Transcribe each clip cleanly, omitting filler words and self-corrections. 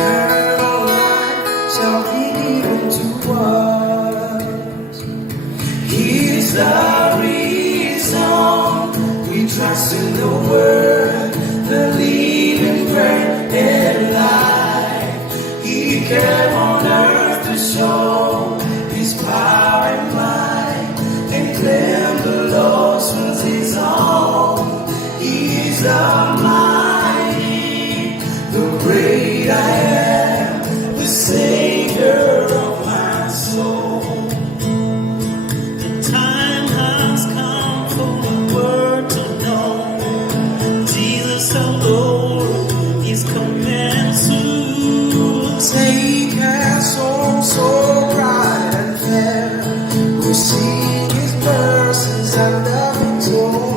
eternal life shall be given to us. He is the reason we trust in the Word, the living bread and life. He came on earth to show His power and might, and claim the lost was His own. He is Almighty, the great I am, the Savior of my soul. The time has come for the world to know Jesus our Lord is coming soon. Take our soul so bright and fair, we'll sing His mercies and love victory.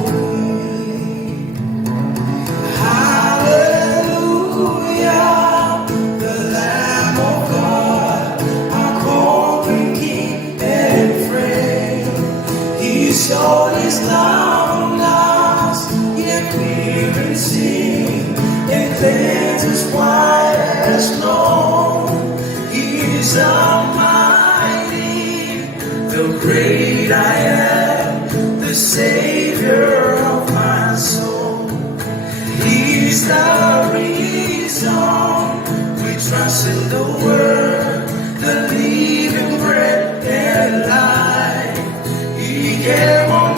Hallelujah, the Lamb of God, our conquering King and friend. His soul is now on us, yet we're in sin, and cleanse us white as snow. He is Almighty, the great I am, the Savior of my soul. He is the reason we trust in the Word, the living bread and life. He came on